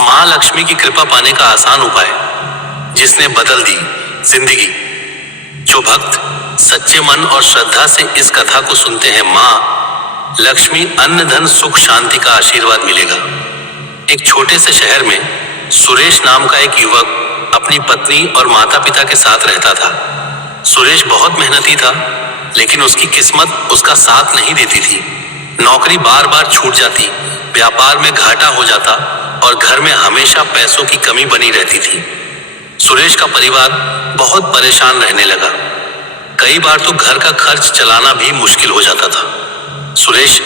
मां लक्ष्मी की कृपा पाने का आसान उपाय जिसने बदल दी जिंदगी। जो भक्त सच्चे मन और श्रद्धा से इस कथा को सुनते हैं, मां लक्ष्मी अन्न धन सुख शांति का आशीर्वाद मिलेगा। एक छोटे से शहर में सुरेश नाम का एक युवक अपनी पत्नी और माता पिता के साथ रहता था। सुरेश बहुत मेहनती था, लेकिन उसकी किस्मत उसका साथ नहीं देती थी। नौकरी बार बार छूट जाती, व्यापार में घाटा हो जाता और घर में हमेशा पैसों की कमी बनी रहती थी। सुरेश का परिवार बहुत परेशान रहने लगा। कई बार तो घर का खर्च चलाना भी मुश्किल हो जाता था। सुरेश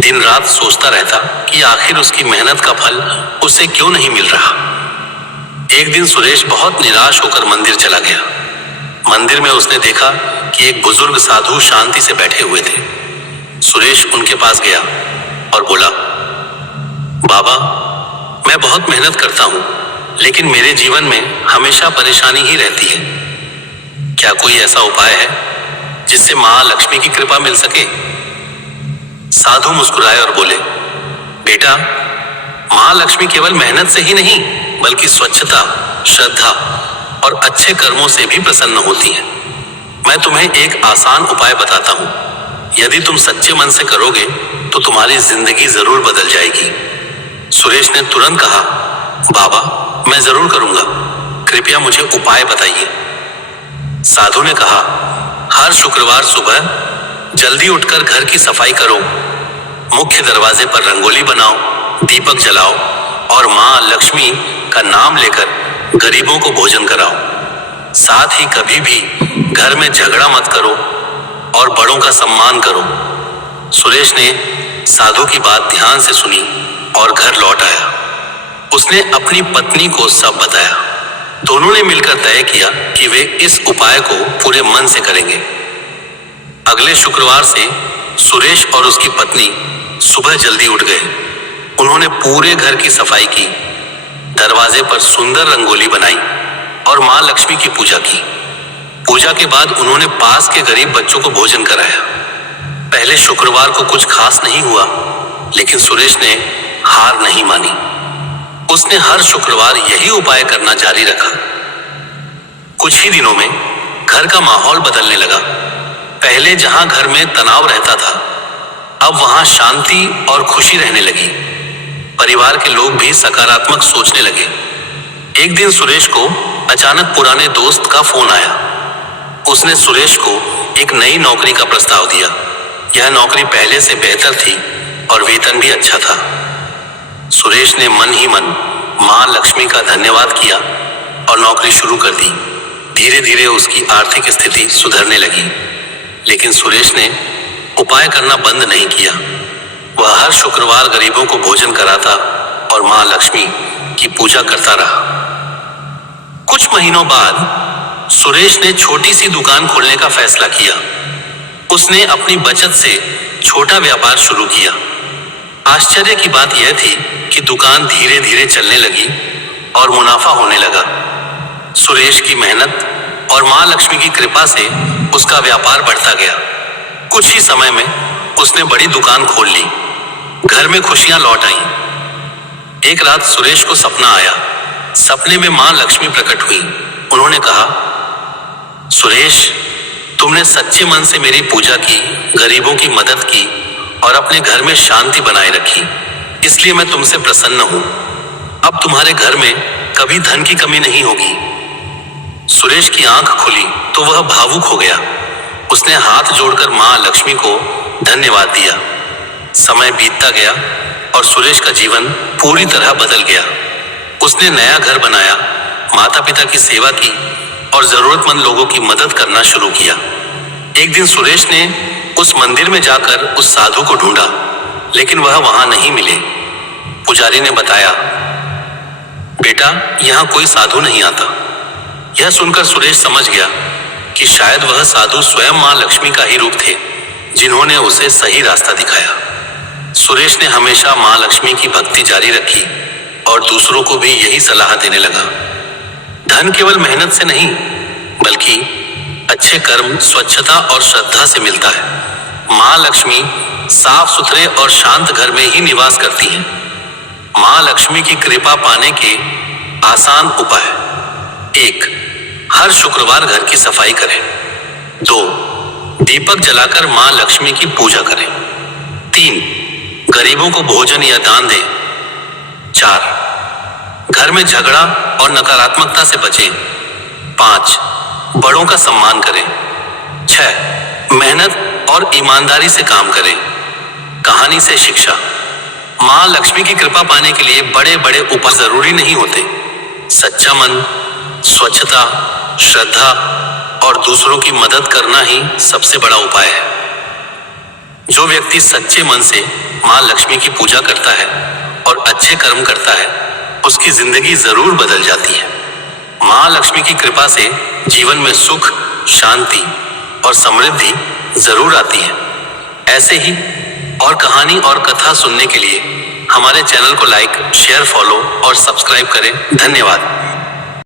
दिन रात सोचता रहता कि आखिर उसकी मेहनत का फल उसे क्यों नहीं मिल रहा। एक दिन सुरेश बहुत निराश होकर मंदिर चला गया। मंदिर में उसने देखा कि एक बुजुर्ग साधु शांति से बैठे हुए थे। सुरेश उनके पास गया और बोला, बाबा, मैं बहुत मेहनत करता हूं, लेकिन मेरे जीवन में हमेशा परेशानी ही रहती है। क्या कोई ऐसा उपाय है जिससे मां लक्ष्मी की कृपा मिल सके? साधु मुस्कुराए और बोले, बेटा, मां लक्ष्मी केवल मेहनत से ही नहीं बल्कि स्वच्छता, श्रद्धा और अच्छे कर्मों से भी प्रसन्न होती है। मैं तुम्हें एक आसान उपाय बताता हूं। यदि तुम सच्चे मन से करोगे तो तुम्हारी जिंदगी जरूर बदल जाएगी। सुरेश ने तुरंत कहा, बाबा, मैं जरूर करूंगा, कृपया मुझे उपाय बताइए। साधु ने कहा, हर शुक्रवार सुबह जल्दी उठकर घर की सफाई करो, मुख्य दरवाजे पर रंगोली बनाओ, दीपक जलाओ और मां लक्ष्मी का नाम लेकर गरीबों को भोजन कराओ। साथ ही कभी भी घर में झगड़ा मत करो और बड़ों का सम्मान करो। सुरेश ने साधु की बात ध्यान से सुनी और घर लौट आया। उसने अपनी पत्नी को सब बताया। दोनों ने मिलकर तय किया कि वे इस उपाय को पूरे मन से करेंगे। अगले शुक्रवार से सुरेश और उसकी पत्नी सुबह जल्दी उठ गए। उन्होंने पूरे घर की सफाई की, दरवाजे पर सुंदर रंगोली बनाई और मां लक्ष्मी की पूजा की। पूजा के बाद उन्होंने पास के गरीब बच्चों को भोजन कराया। पहले शुक्रवार को कुछ खास नहीं हुआ, लेकिन सुरेश ने हार नहीं मानी। उसने हर शुक्रवार यही उपाय करना जारी रखा। कुछ ही दिनों में घर का माहौल बदलने लगा। पहले जहां घर में तनाव रहता था, अब वहां शांति और खुशी रहने लगी। परिवार के लोग भी सकारात्मक सोचने लगे। एक दिन सुरेश को अचानक पुराने दोस्त का फोन आया। उसने सुरेश को एक नई नौकरी का प्रस्ताव दिया। यह नौकरी पहले से बेहतर थी और वेतन भी अच्छा था। सुरेश ने मन ही मन मां लक्ष्मी का धन्यवाद किया और नौकरी शुरू कर दी। धीरे धीरे उसकी आर्थिक स्थिति सुधरने लगी, लेकिन सुरेश ने उपाय करना बंद नहीं किया। वह हर शुक्रवार गरीबों को भोजन कराता और मां लक्ष्मी की पूजा करता रहा। कुछ महीनों बाद सुरेश ने छोटी सी दुकान खोलने का फैसला किया। उसने अपनी बचत से छोटा व्यापार शुरू किया। आश्चर्य की बात यह थी कि दुकान धीरे धीरे चलने लगी और मुनाफा होने लगा। सुरेश की मेहनत और मां लक्ष्मी की कृपा से उसका व्यापार बढ़ता गया। कुछ ही समय में उसने बड़ी दुकान खोल ली। घर में खुशियां लौट आईं। एक रात सुरेश को सपना आया। सपने में मां लक्ष्मी प्रकट हुई। उन्होंने कहा, सुरेश, तुमने सच्चे मन से मेरी पूजा की, गरीबों की मदद की और अपने घर में शांति बनाए रखी, इसलिए मैं तुमसे प्रसन्न हूं। अब तुम्हारे घर में कभी धन की कमी नहीं होगी। सुरेश की आंख खुली तो वह भावुक हो गया। उसने हाथ जोड़कर मां लक्ष्मी को धन्यवाद दिया। समय बीतता गया और सुरेश का जीवन पूरी तरह बदल गया। उसने नया घर बनाया, माता पिता की सेवा की और जरूरतमंद लोगों की मदद करना शुरू किया। एक दिन सुरेश ने उस मंदिर में जाकर उस साधु को ढूंढा, लेकिन वह वहां नहीं मिले। पुजारी ने बताया, बेटा, यहां कोई साधु नहीं आता। यह सुनकर सुरेश समझ गया कि शायद वह साधु स्वयं मां लक्ष्मी का ही रूप थे, जिन्होंने उसे सही रास्ता दिखाया। सुरेश ने हमेशा मां लक्ष्मी की भक्ति जारी रखी और दूसरों को भी यही सलाह देने लगा। धन केवल मेहनत से नहीं बल्कि अच्छे कर्म, स्वच्छता और श्रद्धा से मिलता है। मां लक्ष्मी साफ सुथरे और शांत घर में ही निवास करती हैं। मां लक्ष्मी की कृपा पाने के आसान उपाय। 1. हर शुक्रवार घर की सफाई करें। 2. दीपक जलाकर मां लक्ष्मी की पूजा करें। 3. गरीबों को भोजन या दान दें। 4. घर में झगड़ा और नकारात्मकता से बचें। 5. बड़ों का सम्मान करें। 6. मेहनत और ईमानदारी से काम करें। कहानी से शिक्षा। मां लक्ष्मी की कृपा पाने के लिए बड़े बड़े उपाय जरूरी नहीं होते। सच्चा मन, स्वच्छता, श्रद्धा और दूसरों की मदद करना ही सबसे बड़ा उपाय है। जो व्यक्ति सच्चे मन से मां लक्ष्मी की पूजा करता है और अच्छे कर्म करता है, उसकी जिंदगी जरूर बदल जाती है। मां लक्ष्मी की कृपा से जीवन में सुख, शांति और समृद्धि जरूर आती है। ऐसे ही और कहानी और कथा सुनने के लिए हमारे चैनल को लाइक, शेयर, फॉलो और सब्सक्राइब करें। धन्यवाद।